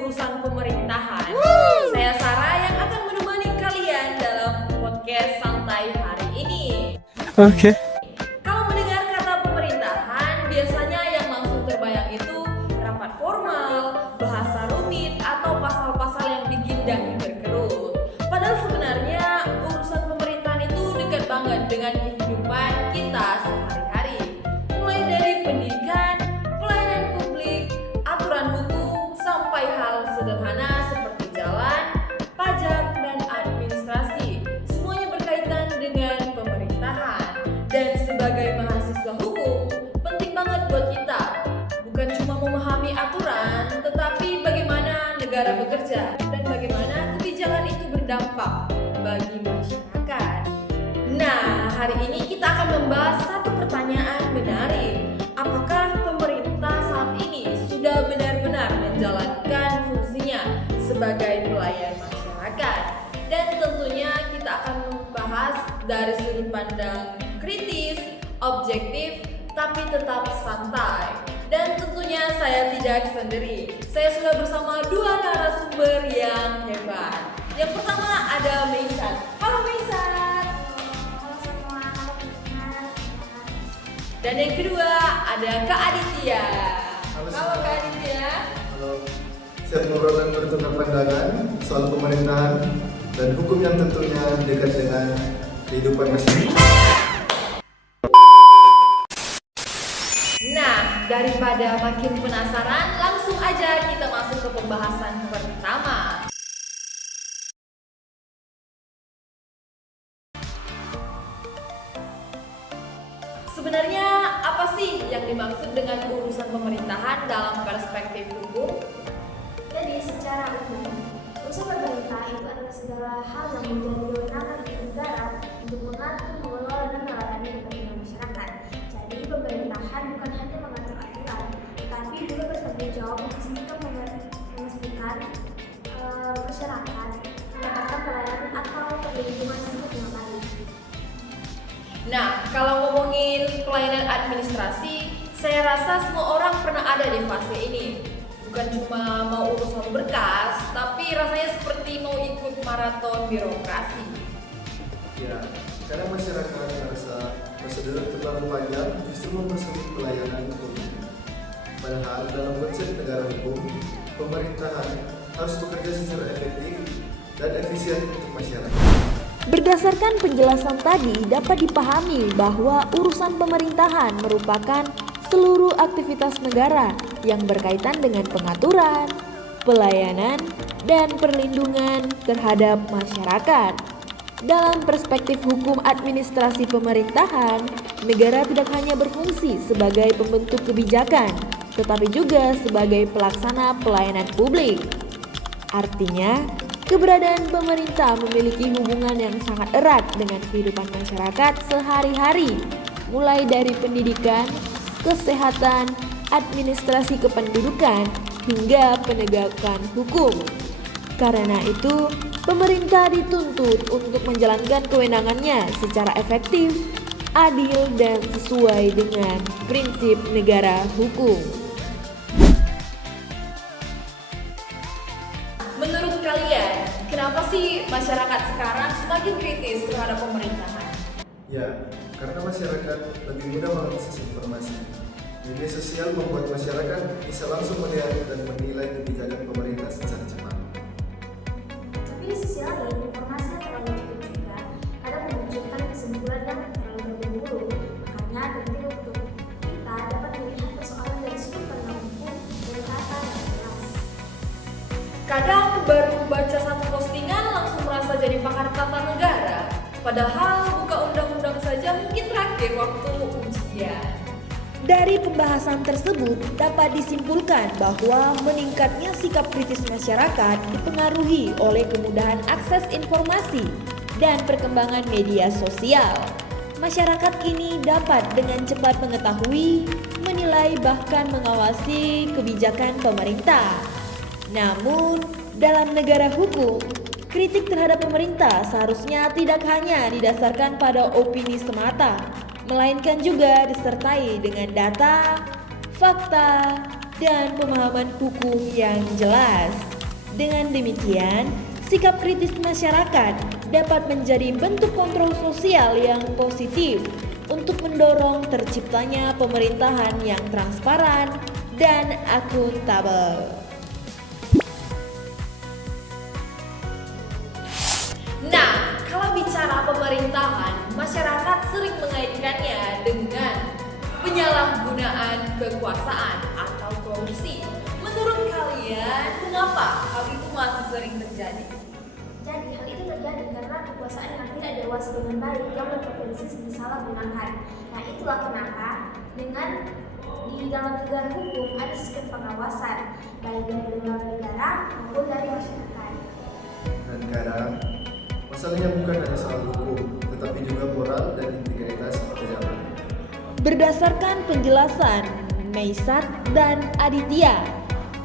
urusan pemerintahan. Saya Sarah yang akan menemani kalian dalam podcast santai hari ini. Oke. Kalau mendengar kata pemerintahan, biasanya yang langsung terbayang itu rapat formal, bahasa rumit, atau pasal-pasal yang bikin dahi berkerut. Padahal sebenarnya urusan pemerintahan itu dekat banget dengan kehidupan kita sehari-hari. Mulai dari pendidikan, pelayanan publik, aturan hukum, sampai hal sederhana seperti jalan, pajak, dan administrasi. Semuanya berkaitan dengan pemerintahan. Dan sebagai mahasiswa hukum, penting banget buat kita. Bukan cuma memahami aturan, tetapi bagaimana negara bekerja dan bagaimana kebijakan itu berdampak bagi masyarakat. Nah, hari ini kita akan membahas satu pertanyaan menarik. Apakah pemerintah saat ini sudah benar-benar menjalankan fungsinya sebagai pelayan masyarakat? Dan tentunya kita akan membahas dari sudut pandang kritis, objektif, tapi tetap santai. Dan tentunya saya tidak sendiri. Saya sudah bersama dua narasumber yang hebat. Yang pertama ada Meisan. Halo Meisan. Halo semua, halo pendengar. Dan yang kedua ada Kak Aditya. Halo Halo semua. Kak Aditya. Halo, siap ngobrol dan bertukar pandangan soal pemerintahan dan hukum yang tentunya dekat dengan kehidupan masyarakat. Nah, daripada makin penasaran, langsung aja kita masuk ke pembahasan pertama. Sebenarnya apa sih yang dimaksud dengan urusan pemerintahan dalam perspektif hukum? Jadi secara umum, urusan pemerintah itu adalah segala hal yang menjadi wewenang di negara untuk mengatur, mengelola, dan melayani kepentingan masyarakat. Jadi pemerintahan bukan hanya mengatur aturan, tetapi juga bertanggung jawab memastikan masyarakat mendapatkan pelayanan atau perlindungan yang setiap hari. Nah, kalau ngomongin pelayanan administrasi, saya rasa semua orang pernah ada di fase ini. Bukan cuma mau urusan berkas, tapi rasanya seperti mau ikut maraton birokrasi. Ya, karena masyarakat merasa prosedur terlalu panjang justru mempersempit pelayanan publik. Padahal dalam konsep negara hukum, pemerintahan harus bekerja secara efektif dan efisien untuk masyarakat. Berdasarkan penjelasan tadi, dapat dipahami bahwa urusan pemerintahan merupakan seluruh aktivitas negara yang berkaitan dengan pengaturan, pelayanan, dan perlindungan terhadap masyarakat. Dalam perspektif hukum administrasi pemerintahan, negara tidak hanya berfungsi sebagai pembentuk kebijakan, tetapi juga sebagai pelaksana pelayanan publik. Artinya, keberadaan pemerintah memiliki hubungan yang sangat erat dengan kehidupan masyarakat sehari-hari, mulai dari pendidikan, kesehatan, administrasi kependudukan, hingga penegakan hukum. Karena itu, pemerintah dituntut untuk menjalankan kewenangannya secara efektif, adil, dan sesuai dengan prinsip negara hukum. Menurut kalian, kenapa sih masyarakat sekarang semakin kritis terhadap pemerintahan? Ya, karena masyarakat lebih mudah mengakses informasi. Media sosial membuat masyarakat bisa langsung melihat dan menilai kebijakan pemerintah secara cepat. Tapi di sisi lain, informasi yang terlalu cepat juga kadang memunculkan kesimpulan yang terlalu berburu-buru. Makanya penting untuk kita dapat melihat persoalan dari sudut pandang hukum dengan kata yang jelas. Kadang baru baca satu postingan langsung merasa jadi pakar tata negara. Padahal buka undang-undang saja mungkin terakhir waktu ujian. Dari pembahasan tersebut dapat disimpulkan bahwa meningkatnya sikap kritis masyarakat dipengaruhi oleh kemudahan akses informasi dan perkembangan media sosial. Masyarakat kini dapat dengan cepat mengetahui, menilai, bahkan mengawasi kebijakan pemerintah. Namun, dalam negara hukum, kritik terhadap pemerintah seharusnya tidak hanya didasarkan pada opini semata, melainkan juga disertai dengan data, fakta, dan pemahaman hukum yang jelas. Dengan demikian, sikap kritis masyarakat dapat menjadi bentuk kontrol sosial yang positif untuk mendorong terciptanya pemerintahan yang transparan dan akuntabel. Nah, kalau bicara pemerintahan, masyarakat sering mengaitkannya dengan penyalahgunaan kekuasaan atau korupsi. Menurut kalian, mengapa hal itu masih sering terjadi? Jadi hal itu terjadi karena kekuasaan yang tidak diawasi dengan baik yang berpotensi disalahgunakan. Nah itulah kenapa di dalam negara hukum ada sistem pengawasan baik dari lembaga negara maupun dari masyarakat. Dan sekarang, masalahnya bukan hanya soal hukum, tetapi juga moral dan integritas pejabat. Berdasarkan penjelasan Meisat dan Aditya,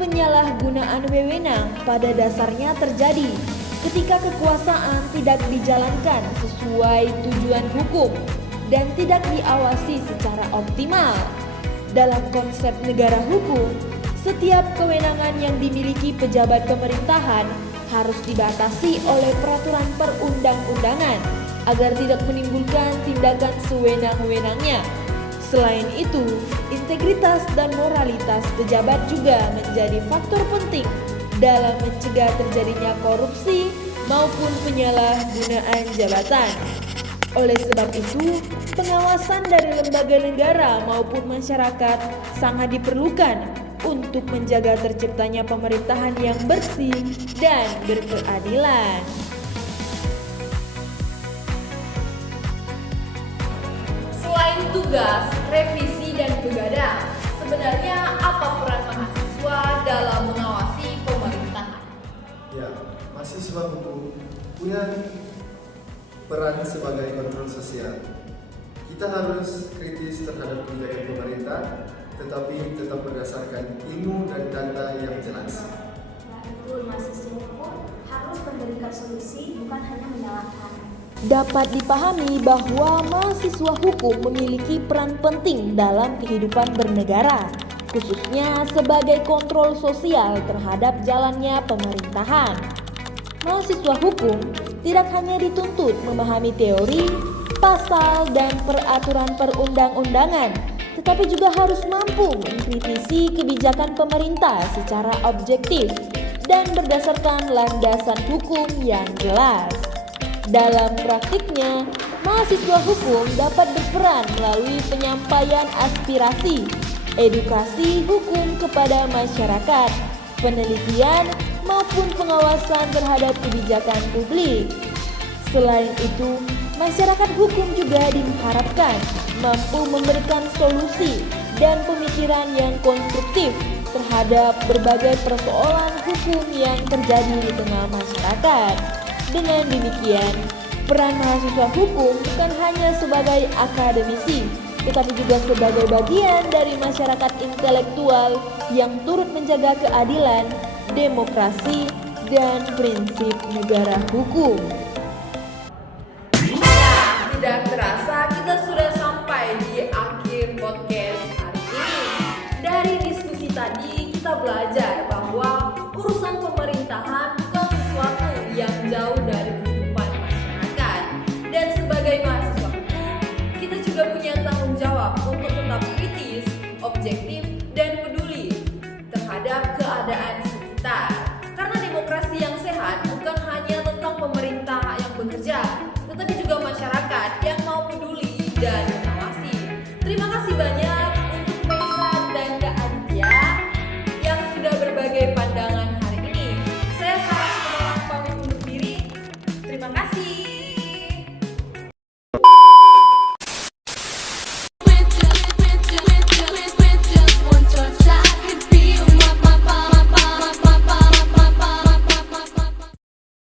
penyalahgunaan wewenang pada dasarnya terjadi ketika kekuasaan tidak dijalankan sesuai tujuan hukum dan tidak diawasi secara optimal. Dalam konsep negara hukum, setiap kewenangan yang dimiliki pejabat pemerintahan harus dibatasi oleh peraturan perundang-undangan agar tidak menimbulkan tindakan sewenang-wenangnya. Selain itu, integritas dan moralitas pejabat juga menjadi faktor penting dalam mencegah terjadinya korupsi maupun penyalahgunaan jabatan. Oleh sebab itu, pengawasan dari lembaga negara maupun masyarakat sangat diperlukan untuk menjaga terciptanya pemerintahan yang bersih dan berkeadilan. Selain tugas, revisi, dan begadang, sebenarnya apa peran mahasiswa dalam mengawasi pemerintahan? Ya, mahasiswa hukum punya peran sebagai kontrol sosial. Kita harus kritis terhadap kebijakan pemerintah, tetapi tetap berdasarkan ilmu dan data yang jelas. Nah itu mahasiswa hukum harus memberikan solusi bukan hanya menyalahkan. Dapat dipahami bahwa mahasiswa hukum memiliki peran penting dalam kehidupan bernegara, khususnya sebagai kontrol sosial terhadap jalannya pemerintahan. Mahasiswa hukum tidak hanya dituntut memahami teori, pasal, dan peraturan perundang-undangan, tetapi juga harus mampu mengkritisi kebijakan pemerintah secara objektif dan berdasarkan landasan hukum yang jelas. Dalam praktiknya, mahasiswa hukum dapat berperan melalui penyampaian aspirasi, edukasi hukum kepada masyarakat, penelitian, maupun pengawasan terhadap kebijakan publik. Selain itu, masyarakat hukum juga diharapkan mampu memberikan solusi dan pemikiran yang konstruktif terhadap berbagai persoalan hukum yang terjadi di tengah masyarakat. Dengan demikian, peran mahasiswa hukum bukan hanya sebagai akademisi, tetapi juga sebagai bagian dari masyarakat intelektual yang turut menjaga keadilan, demokrasi, dan prinsip negara hukum. Nah, tidak terasa